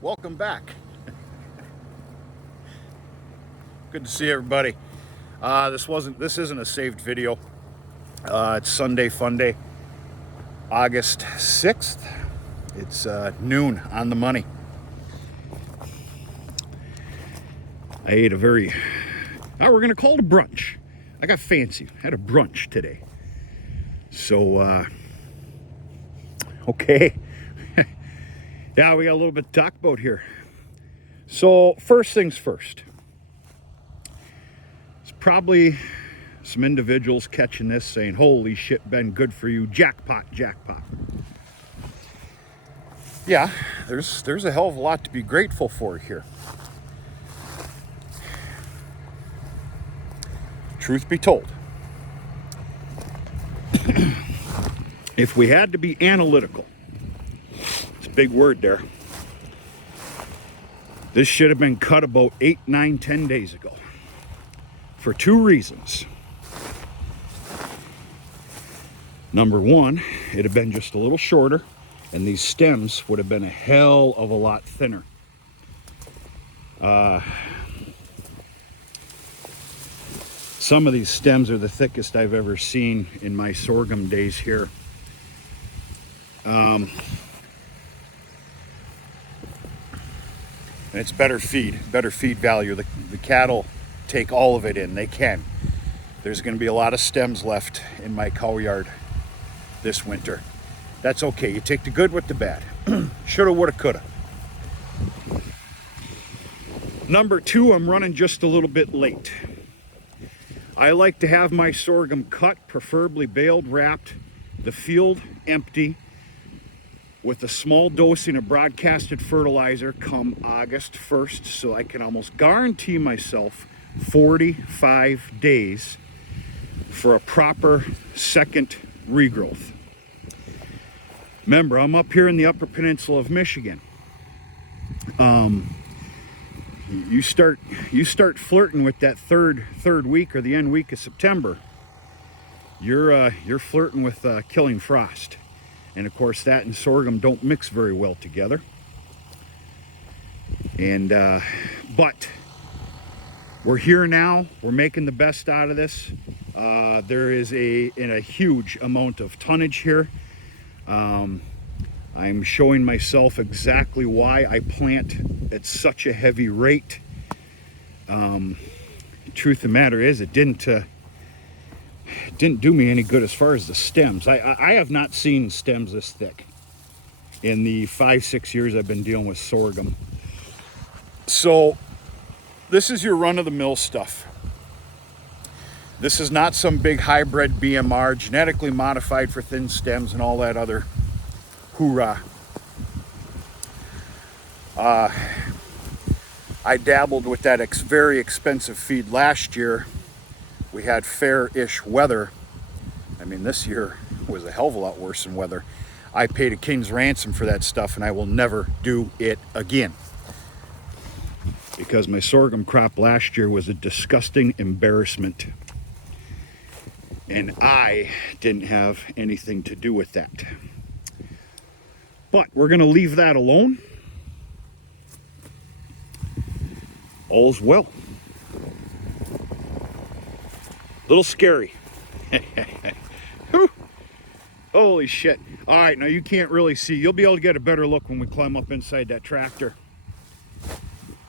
Welcome back. Good to see everybody. This isn't a saved video. It's Sunday Fun Day, August 6th. It's noon on the money. I ate we're gonna call it a brunch. I got fancy. I had a brunch today. So, okay. Yeah, we got a little bit to talk about here. So, first things first. It's probably some individuals catching this saying, holy shit, Ben, good for you. Jackpot, jackpot. Yeah, there's a hell of a lot to be grateful for here. Truth be told, if we had to be analytical, it's a big word there, this should have been cut about 8, 9, 10 days ago. For two reasons. Number one, it'd have been just a little shorter, and these stems would have been a hell of a lot thinner. Some of these stems are the thickest I've ever seen in my sorghum days here. And it's better feed value. The cattle take all of it in. They can. There's going to be a lot of stems left in my cow yard this winter. That's okay. You take the good with the bad. Shoulda, woulda, coulda. Number two, I'm running just a little bit late. I like to have my sorghum cut, preferably baled, wrapped, the field empty, with a small dosing of broadcasted fertilizer come August 1st, so I can almost guarantee myself 45 days for a proper second regrowth. Remember, I'm up here in the Upper Peninsula of Michigan. You start flirting with that third week or the end week of September. You're flirting with killing frost, and of course that and sorghum don't mix very well together. And but we're here now. We're making the best out of this. There is a huge amount of tonnage here. I'm showing myself exactly why I plant at such a heavy rate. Truth of the matter is, it didn't do me any good as far as the stems. I have not seen stems this thick in the 5-6 years I've been dealing with sorghum. So this is your run-of-the-mill stuff. This is not some big hybrid BMR, genetically modified for thin stems and all that other hoorah. I dabbled with that very expensive feed last year. We had fair-ish weather. I mean, this year was a hell of a lot worse than weather. I paid a king's ransom for that stuff, and I will never do it again. Because my sorghum crop last year was a disgusting embarrassment. And I didn't have anything to do with that. But we're going to leave that alone. All's well. Little scary. Holy shit. All right, now you can't really see. You'll be able to get a better look when we climb up inside that tractor.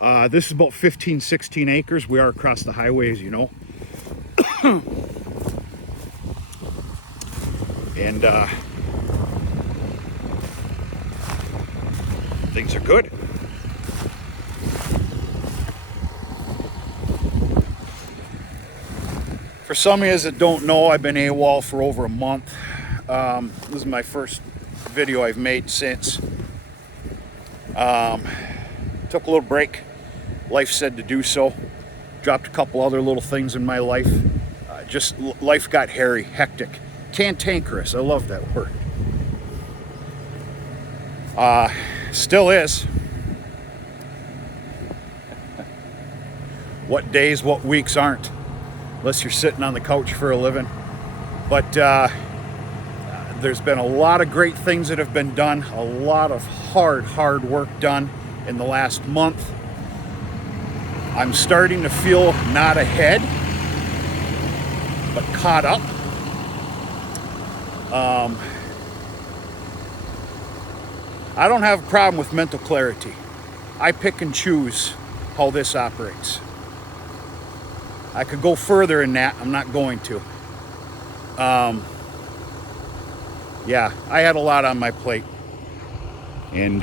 This is about 15, 16 acres. We are across the highway, as you know. And things are good. For some of you that don't know, I've been AWOL for over a month. This is my first video I've made since. Took a little break. Life said to do so. Dropped a couple other little things in my life. Just life got hairy, hectic, cantankerous. I love that word. Still is. What days, what weeks aren't, unless you're sitting on the couch for a living. But there's been a lot of great things that have been done, a lot of hard work done, in the last month. I'm starting to feel not ahead, but caught up. I don't have a problem with mental clarity. I pick and choose how this operates. I could go further in that. I'm not going to. Yeah, I had a lot on my plate. And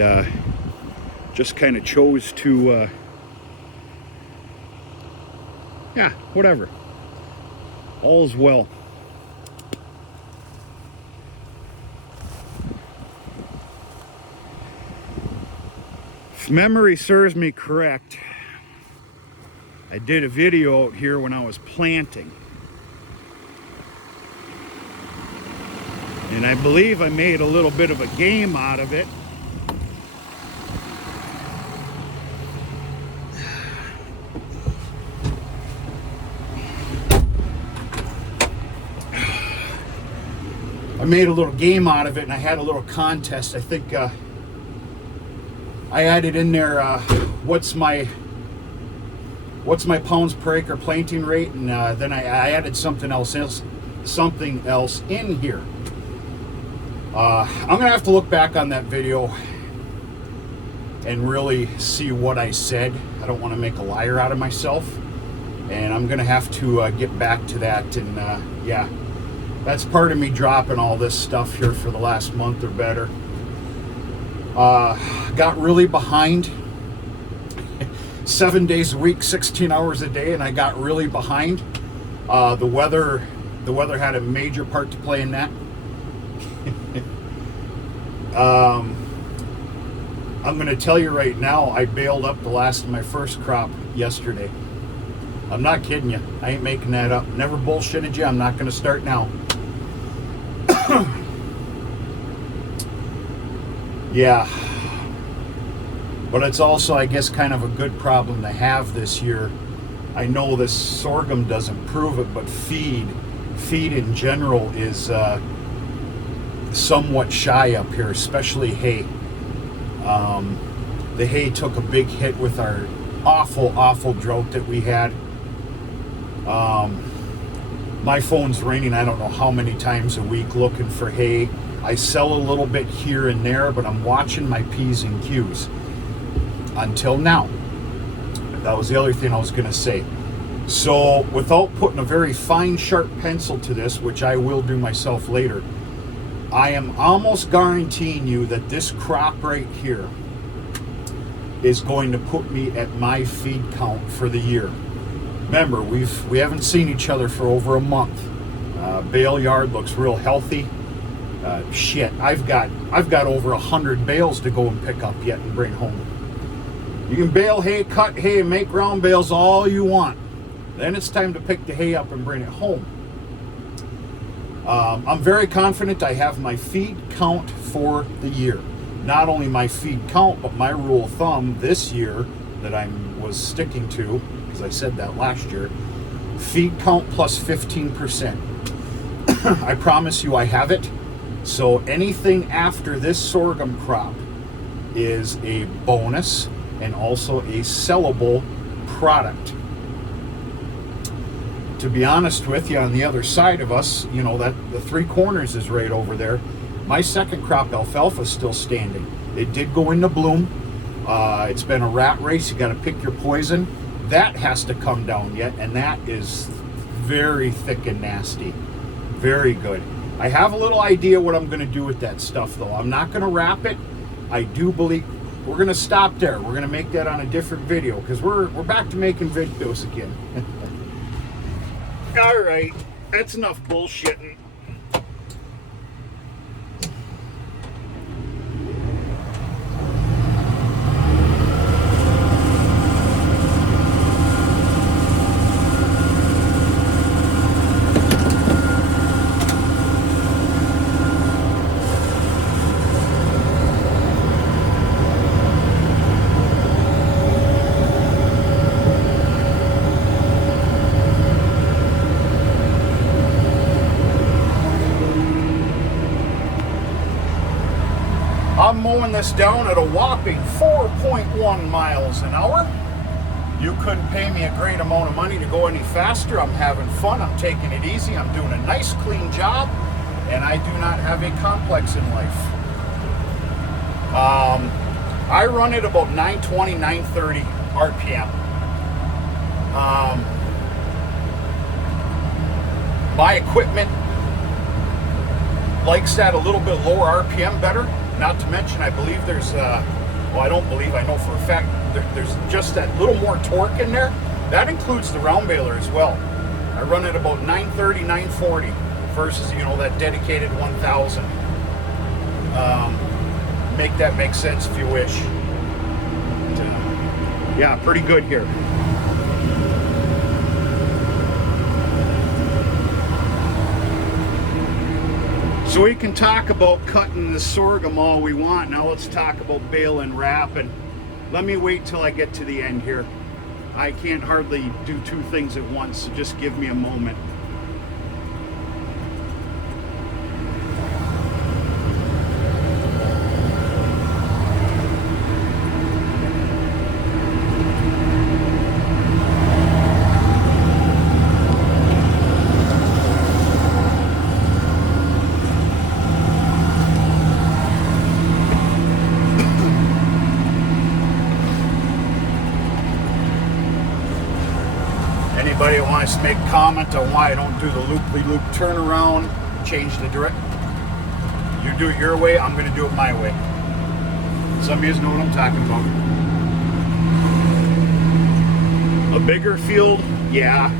just kind of chose to, yeah, whatever. All is well. If memory serves me correct, I did a video out here when I was planting. And I believe I made a little bit of a game out of it. I made a little game out of it, and I had a little contest. I think I added in there what's my pounds per acre planting rate, and then I added something else in here. I'm gonna have to look back on that video and really see what I said. I don't want to make a liar out of myself, and I'm gonna have to get back to that. And yeah, that's part of me dropping all this stuff here for the last month or better. Got really behind. 7 days a week, 16 hours a day, and I got really behind. The weather had a major part to play in that. I'm going to tell you right now, I baled up the last of my first crop yesterday. I'm not kidding you. I ain't making that up. Never bullshitted you. I'm not going to start now. Yeah. But it's also, I guess, kind of a good problem to have this year. I know this sorghum doesn't prove it, but feed in general is somewhat shy up here, especially hay. The hay took a big hit with our awful drought that we had. My phone's ringing I don't know how many times a week looking for hay. I sell a little bit here and there, but I'm watching my P's and Q's. Until now. That was the other thing I was going to say. So, without putting a very fine, sharp pencil to this, which I will do myself later, I am almost guaranteeing you that this crop right here is going to put me at my feed count for the year. Remember, we haven't seen each other for over a month. Bale yard looks real healthy. Shit, I've got over 100 bales to go and pick up yet and bring home. You can bale hay, cut hay, and make round bales all you want. Then it's time to pick the hay up and bring it home. I'm very confident I have my feed count for the year. Not only my feed count, but my rule of thumb this year that I was sticking to, because I said that last year, feed count plus 15%. I promise you I have it. So anything after this sorghum crop is a bonus and also a sellable product. To be honest with you, on the other side of us, you know, that the three corners is right over there. My second crop alfalfa is still standing. It did go into bloom. It's been a rat race. You got to pick your poison. That has to come down yet, and that is very thick and nasty. Very good. I have a little idea what I'm going to do with that stuff, though. I'm not going to wrap it. I do believe we're going to stop there. We're going to make that on a different video because we're back to making videos again. All right, that's enough bullshitting. slowing this down at a whopping 4.1 miles an hour. You couldn't pay me a great amount of money to go any faster. I'm having fun. I'm taking it easy. I'm doing a nice, clean job. And I do not have a complex in life. I run at about 920, 930 RPM. My equipment likes that a little bit lower RPM better. Not to mention, I believe there's, well, I don't believe, I know for a fact, there's just that little more torque in there. That includes the round baler as well. I run at about 930, 940 versus, you know, that dedicated 1000. Make that make sense if you wish. But, yeah, pretty good here. So we can talk about cutting the sorghum all we want. Now let's talk about baling, wrapping. Let me wait till I get to the end here. I can't hardly do two things at once, so just give me a moment. Anybody who wants to make a comment on why I don't do the loop-de-loop turnaround, change the direct. You do it your way, I'm going to do it my way. Some of you know what I'm talking about. A bigger field, yeah.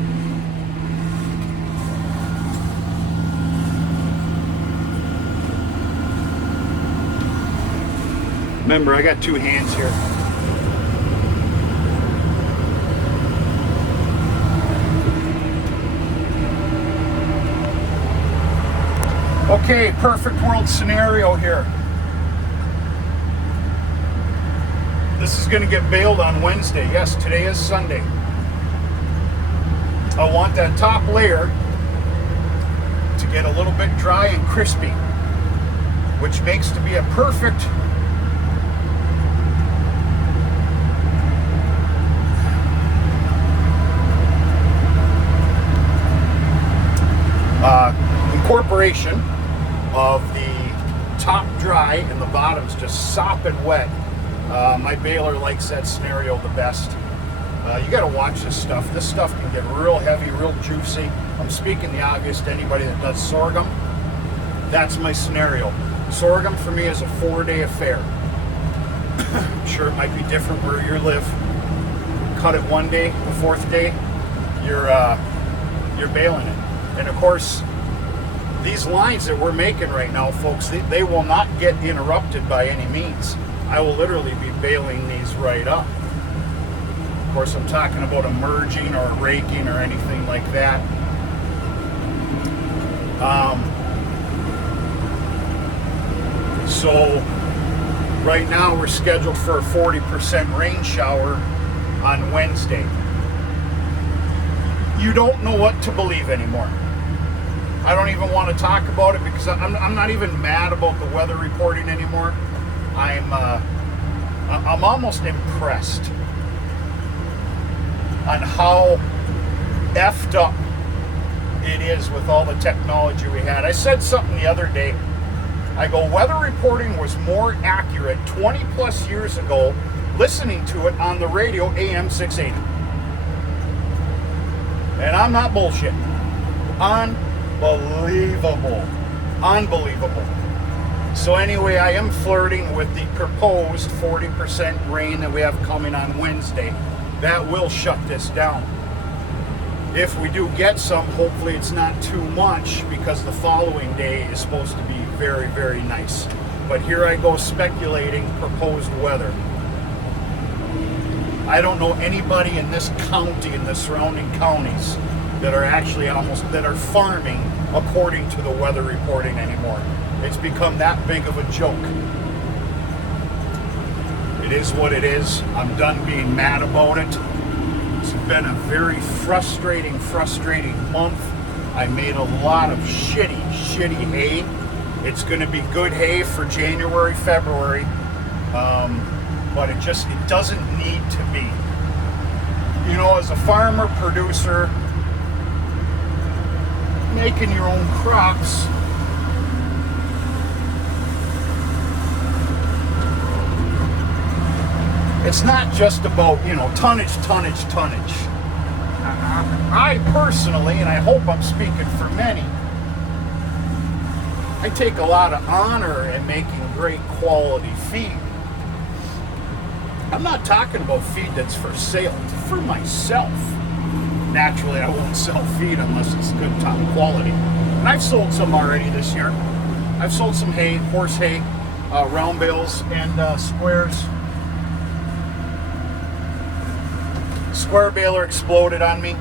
Remember, I got two hands here. Okay, perfect world scenario here. This is going to get baled on Wednesday. Yes, today is Sunday. I want that top layer to get a little bit dry and crispy, which makes to be a perfect incorporation of the top dry and the bottom's just sopping wet. My baler likes that scenario the best. You got to watch this stuff. This stuff can get real heavy, real juicy. I'm speaking the obvious to anybody that does sorghum. That's my scenario. Sorghum for me is a 4-day affair. I'm sure it might be different where you live. Cut it one day, the fourth day, you're baling it. And of course, these lines that we're making right now, folks, they will not get interrupted by any means. I will literally be baling these right up. Of course, I'm talking about a merging or a raking or anything like that. So right now we're scheduled for a 40% rain shower on Wednesday. You don't know what to believe anymore. I don't even want to talk about it because I'm not even mad about the weather reporting anymore. I'm almost impressed on how effed up it is with all the technology we had. I said something the other day. I go, weather reporting was more accurate 20 plus years ago, listening to it on the radio AM 680. And I'm not bullshitting. Unbelievable. So anyway, I am flirting with the proposed 40% rain that we have coming on Wednesday. That will shut this down. If we do get some, hopefully it's not too much, because the following day is supposed to be very, very nice. But here I go speculating proposed weather. I don't know anybody in this county and the surrounding counties that are actually that are farming according to the weather reporting anymore. It's become that big of a joke. It is what it is. I'm done being mad about it. It's been a very frustrating month. I made a lot of shitty hay. It's going to be good hay for January, February. But it doesn't need to be. You know, as a farmer, producer, making your own crops, it's not just about, you know, tonnage. I personally, and I hope I'm speaking for many, I take a lot of honor in making great quality feed. I'm not talking about feed that's for sale, it's for myself. Naturally, I won't sell feed unless it's good top quality. And I've sold some already this year. I've sold some hay, horse hay, round bales, and squares. Square baler exploded on me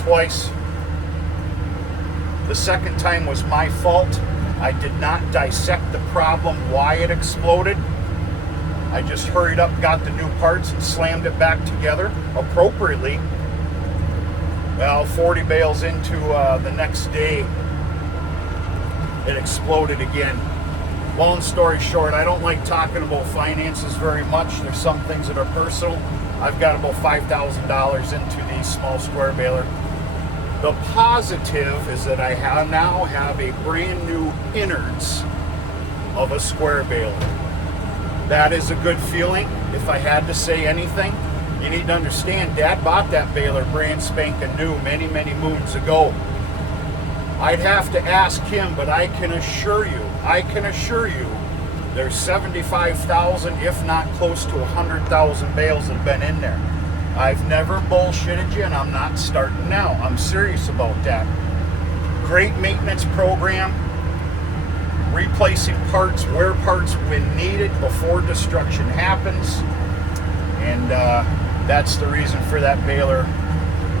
twice. The second time was my fault. I did not dissect the problem, why it exploded. I just hurried up, got the new parts, and slammed it back together appropriately. Well, 40 bales into the next day, it exploded again. Long story short, I don't like talking about finances very much. There's some things that are personal. I've got about $5,000 into the small square baler. The positive is that I now have a brand new innards of a square baler. That is a good feeling. If I had to say anything, you need to understand, Dad bought that baler brand spanking new many moons ago. I'd have to ask him, but I can assure you, there's 75,000, if not close to 100,000 bales that have been in there. I've never bullshitted you, and I'm not starting now. I'm serious about that. Great maintenance program, replacing parts, wear parts when needed before destruction happens, and that's the reason for that baler.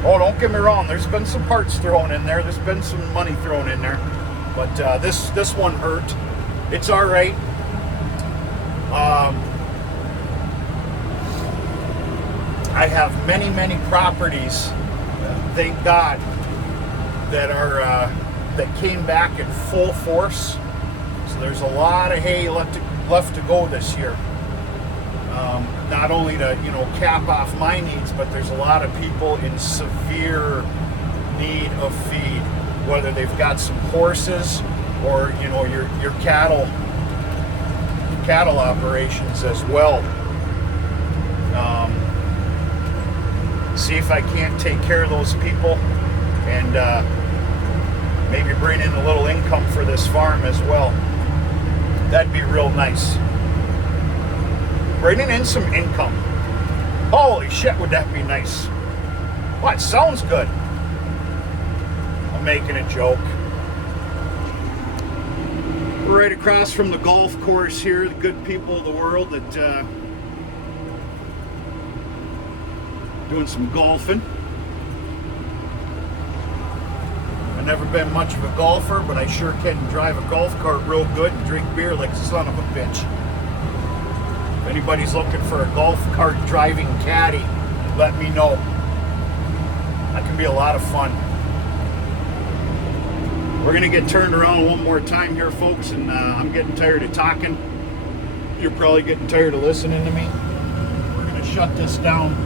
Oh, don't get me wrong, there's been some parts thrown in there, there's been some money thrown in there, but this one hurt. It's all right. I have many properties, thank God, that are that came back in full force. So there's a lot of hay left to go this year. Not only to, you know, cap off my needs, but there's a lot of people in severe need of feed, whether they've got some horses or, you know, your cattle operations as well. See if I can't take care of those people and maybe bring in a little income for this farm as well. That'd be real nice. Bringing in some income. Holy shit, would that be nice? What? Sounds good. I'm making a joke. We're right across from the golf course here, the good people of the world that doing some golfing. I've never been much of a golfer, but I sure can drive a golf cart real good and drink beer like the son of a bitch. If anybody's looking for a golf cart driving caddy, let me know. That can be a lot of fun. We're gonna get turned around one more time here, folks, and I'm getting tired of talking. You're probably getting tired of listening to me. We're gonna shut this down.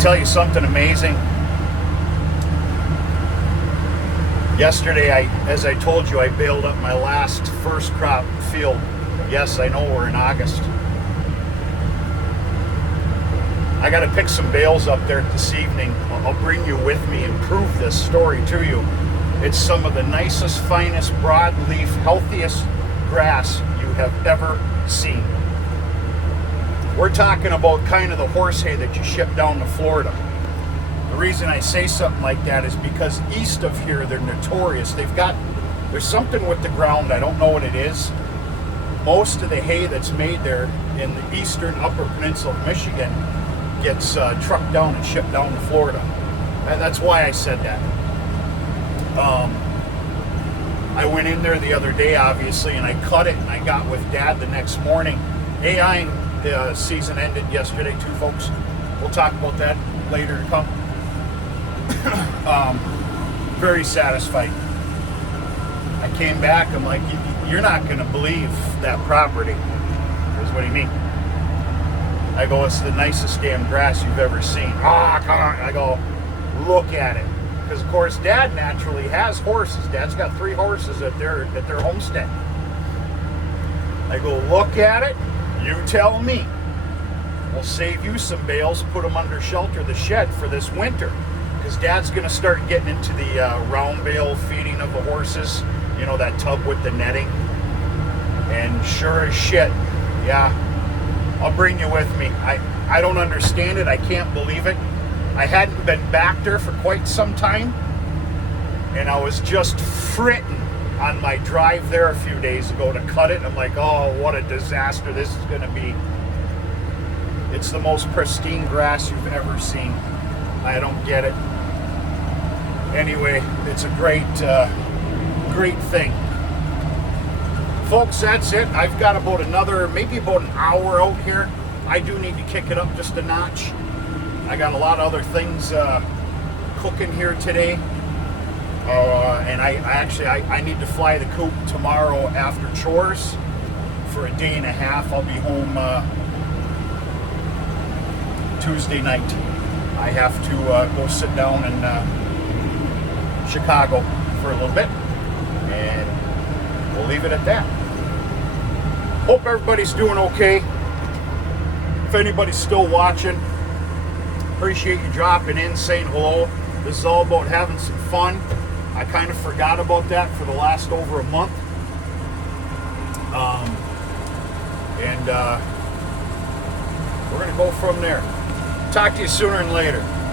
Tell you something amazing. Yesterday, as I told you, I baled up my last first crop field. Yes, I know we're in August. I got to pick some bales up there this evening. I'll bring you with me and prove this story to you. It's some of the nicest, finest, broadleaf, healthiest grass you have ever seen. We're talking about kind of the horse hay that you ship down to Florida. The reason I say something like that is because east of here, they're notorious. There's something with the ground, I don't know what it is. Most of the hay that's made there in the eastern upper peninsula of Michigan gets trucked down and shipped down to Florida. And that's why I said that. I went in there the other day, obviously, and I cut it, and I got with Dad the next morning. AIing season ended yesterday too, folks. We'll talk about that later to come. Very satisfied. I came back, I'm like, you're not going to believe that property. He goes, what do you mean? I go, it's the nicest damn grass you've ever seen. Ah, come on. I go, look at it. Because, of course, Dad naturally has horses. Dad's got 3 horses at their homestead. I go, look at it. You tell me. We'll save you some bales, put them under shelter of the shed for this winter. Because Dad's going to start getting into the round bale feeding of the horses. You know, that tub with the netting. And sure as shit, yeah, I'll bring you with me. I don't understand it. I can't believe it. I hadn't been back there for quite some time. And I was just fritting on my drive there a few days ago to cut it. I'm like, oh, what a disaster this is going to be. It's the most pristine grass you've ever seen. I don't get it. Anyway, it's a great thing. Folks, that's it. I've got maybe about an hour out here. I do need to kick it up just a notch. I got a lot of other things cooking here today. And I need to fly the coop tomorrow after chores for a day and a half. I'll be home Tuesday night. I have to go sit down in Chicago for a little bit, and we'll leave it at that. Hope everybody's doing okay. If anybody's still watching, appreciate you dropping in, saying hello. This is all about having some fun. I kind of forgot about that for the last over a month. And we're going to go from there. Talk to you sooner and later.